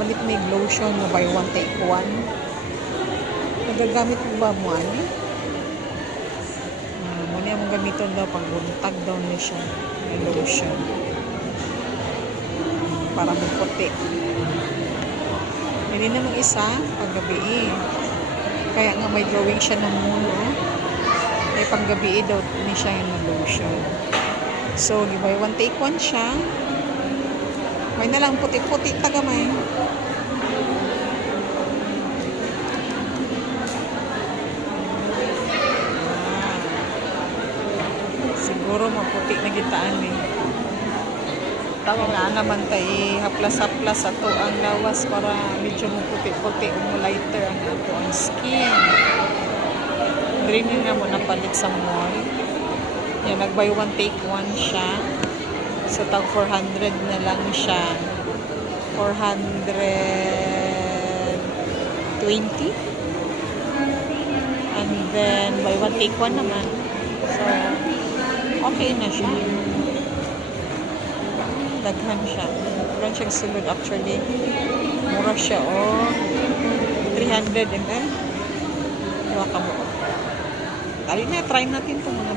malit may lotion mo buy one take one. Nagagamit mo ba mo ani? Muna mong gamiton daw pag buntag daw niya siya may lotion para magputi. Hindi namang isa paggabi kaya nga may drawing siya ng muno ay panggabi daw ni siya yung lotion. So buy one take one siya. May na lang puti-puti tagamay. Siguro maputi na gitaan Tawa nga naman tayo haplas-haplas ato ang lawas para medyo maputi-puti o lighter ang ato ang skin. Dreaming nga mo napalit sa mall. Yan, nag-buy one take one siya. So, tag 400 na lang siya. 420. And then, buy one take one naman. So, okay na siya. Daghan siya. Daghan siyang sulod actually. Mura siya, 300 ml. Diba ka mo? Tali na, try natin ito mga